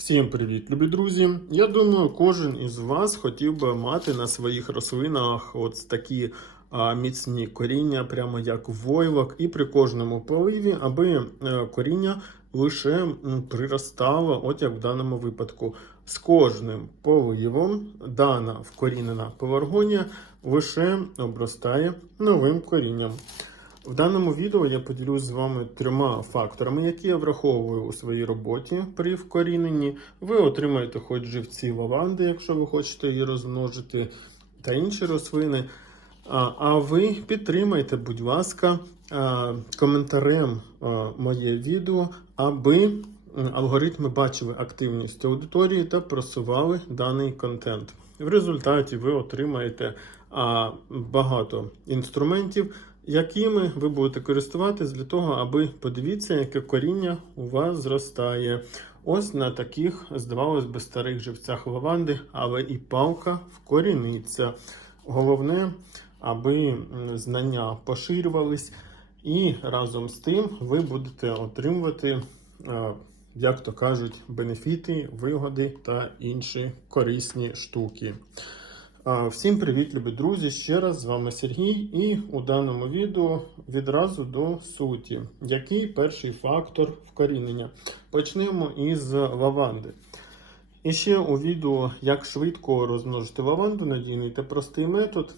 Всім привіт, любі друзі! Я думаю, кожен із вас хотів би мати на своїх рослинах от такі а, міцні коріння, прямо як войлок, і при кожному поливі, аби е, коріння лише приростало, от як в даному випадку. З кожним поливом дана вкорінена пеларгонія лише обростає новим корінням. В даному відео я поділюсь з вами трьома факторами, які я враховую у своїй роботі при вкоріненні. Ви отримаєте хоч живці лаванди, якщо ви хочете її розмножити, та інші рослини. А, ви підтримайте, будь ласка, коментарем моє відео, аби алгоритми бачили активність аудиторії та просували даний контент. В результаті ви отримаєте багато інструментів, якими ви будете користуватись для того, аби подивіться, яке коріння у вас зростає. Ось на таких, здавалось би, старих живцях лаванди, але і палка вкоріниться. Головне, аби знання поширювались, і разом з тим ви будете отримувати, е, як то кажуть, бенефіти, вигоди та інші корисні штуки. Всім привіт, любі друзі! Ще раз з вами Сергій, і у даному відео відразу до суті. Який перший фактор вкорінення? Почнемо із лаванди. І ще у відео, як швидко розмножити лаванду, надійний та простий метод.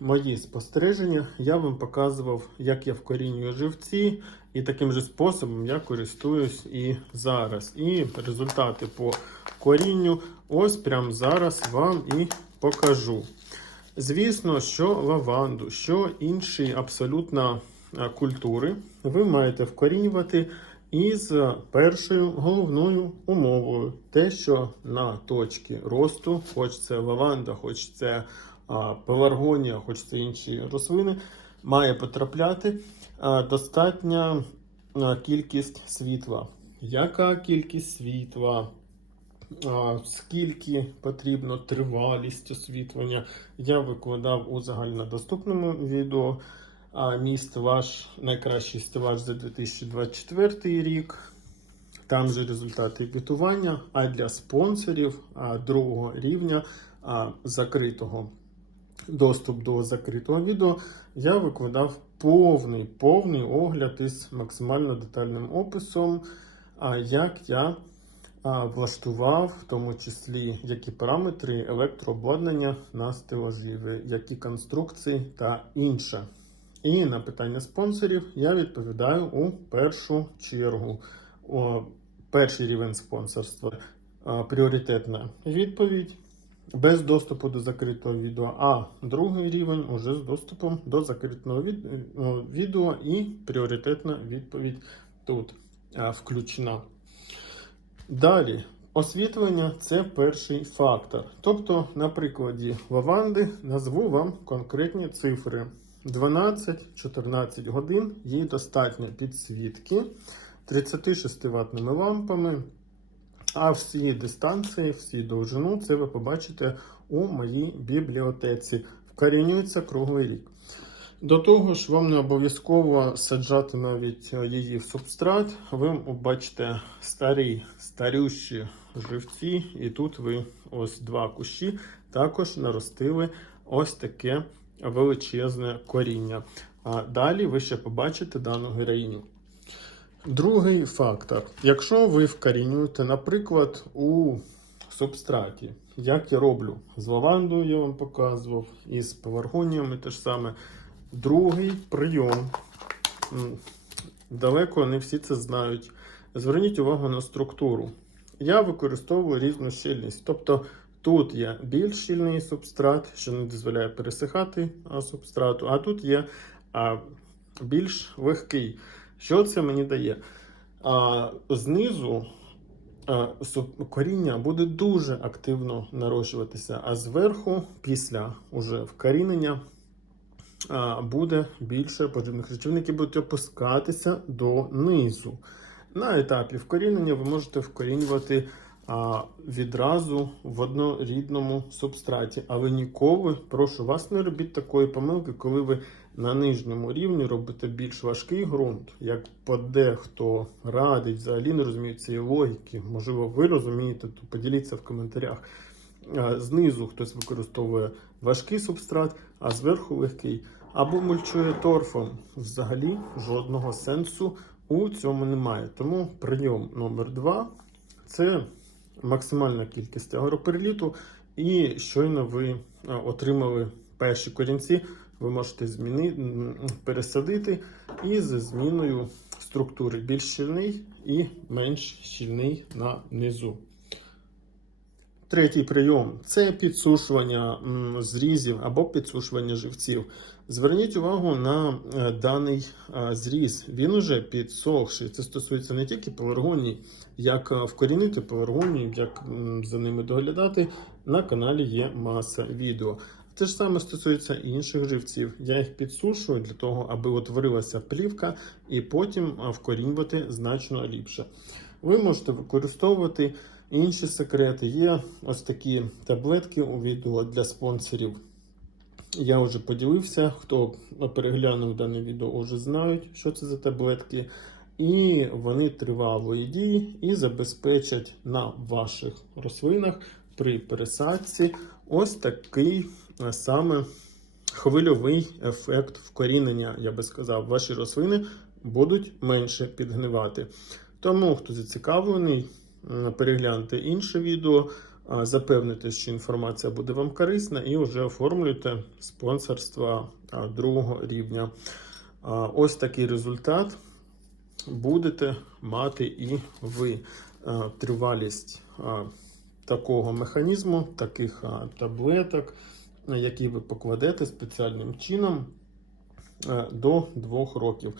Мої спостереження, я вам показував, як я вкорінюю живці, і таким же способом я користуюсь і зараз. І результати по корінню ось прямо зараз вам і покажу. Звісно, що лаванду, що інші абсолютно культури ви маєте вкорінювати із першою головною умовою. Те, що на точці росту, хоч це лаванда, хоч це пеларгонія, хоч це інші рослини, має потрапляти достатня кількість світла. Яка кількість світла? Скільки потрібно тривалість освітлення, я викладав у загальнодоступному відео. А мій стелаж, найкращий стелаж за 2024 рік. Там же результати квітування. А для спонсорів а, другого рівня а, закритого доступ до закритого відео я викладав повний повний огляд із максимально детальним описом, а, як я влаштував, в тому числі які параметри електрообладнання на стелажі, які конструкції та інше. І на питання спонсорів я відповідаю у першу чергу. О, перший рівень спонсорства пріоритетна відповідь без доступу до закритого відео, а другий рівень уже з доступом до закритого від- відео і пріоритетна відповідь тут включена. Далі, освітлення це перший фактор. Тобто, на прикладі лаванди назву вам конкретні цифри. 12-14 годин їй достатньо підсвітки 36 ватними лампами. А всі дистанції, всі довжину, це ви побачите у моїй бібліотеці. Вкорінюється круглий рік. До того ж, вам не обов'язково саджати навіть її в субстрат. Ви бачите старі, старющі живці, і тут ви ось два кущі також наростили ось таке величезне коріння. А далі ви ще побачите дану героїню. Другий фактор. Якщо ви вкорінюєте, наприклад, у субстраті, як я роблю з лавандою, я вам показував, і з пеларгоніями те ж саме. Другий прийом. Далеко не всі це знають. Зверніть увагу на структуру. Я використовую різну щільність. Тобто тут є більш щільний субстрат, що не дозволяє пересихати субстрату, а тут є більш легкий. Що це мені дає? Знизу коріння буде дуже активно нарощуватися, а зверху, після уже вкорінення, буде більше поживних речовин, які будуть опускатися до низу. На етапі вкорінення ви можете вкорінювати відразу в однорідному субстраті. Але ніколи, прошу вас, не робіть такої помилки, коли ви на нижньому рівні робите більш важкий ґрунт, як подехто радить, взагалі не розуміє цієї логіки. Можливо, ви розумієте, то поділіться в коментарях. Знизу хтось використовує важкий субстрат, а зверху легкий. Або мульчує торфом. Взагалі жодного сенсу у цьому немає. Тому прийом номер два це максимальна кількість агроперліту. І щойно ви отримали перші корінці, ви можете зміни, пересадити із зміною структури більш щільний і менш щільний на низу. Третій прийом це підсушування зрізів або підсушування живців. Зверніть увагу на е, даний е, зріз. Він уже підсохший. Це стосується не тільки пеларгоній, як е, вкорінити пеларгонії, як за ними доглядати. На каналі є маса відео. Те ж саме стосується інших живців. Я їх підсушую для того, аби утворилася плівка, і потім вкорінювати значно ліпше. Ви можете використовувати інші секрети. Є ось такі таблетки у відео для спонсорів. Я вже поділився. Хто переглянув дане відео, вже знають, що це за таблетки. І вони тривалої дії і забезпечать на ваших рослинах при пересадці ось такий е, саме хвильовий ефект вкорінення, я би сказав, ваші рослини будуть менше підгнивати. Тому, хто зацікавлений, перегляньте інше відео, запевнитесь, що інформація буде вам корисна, і вже оформлюйте спонсорство другого рівня. Ось такий результат будете мати і ви. Тривалість такого механізму, таких таблеток, які ви покладете спеціальним чином е, до 2 років.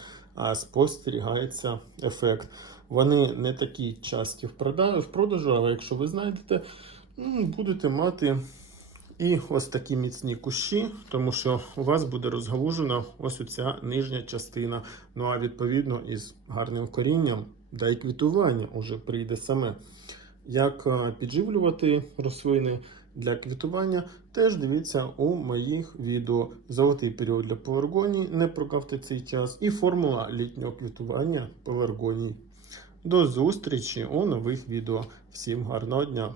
Спостерігається ефект. Вони не такі часті в продажу, але якщо ви знайдете, будете мати і ось такі міцні кущі, тому що у вас буде розгалужена ось оця нижня частина. Ну а відповідно із гарним корінням, да й квітування уже прийде саме. Як е, підживлювати рослини для квітування, теж дивіться у моїх відео. Золотий період для пеларгоній, не прокавте цей час, і формула літнього квітування пеларгоній. До зустрічі у нових відео. Всім гарного дня!